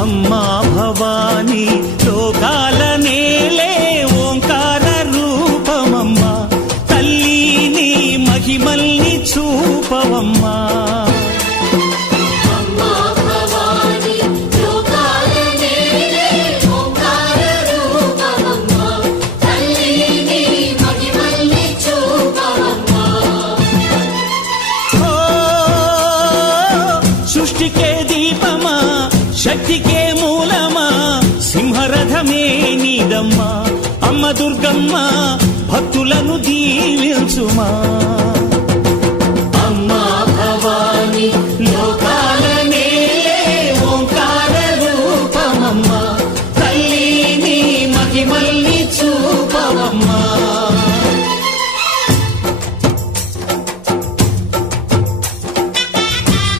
అమ్మా భవానీ లోకాల నేలే ఓంకార రూపమమ్మా, తల్లి నీ మహిమల్ని చూపవమ్మా. సృష్టికే దీపమా, శక్తికే మూలమా, సింహరథమే నీదమ్మా. అమ్మ దుర్గమ్మ భక్తులను దీవించుమా.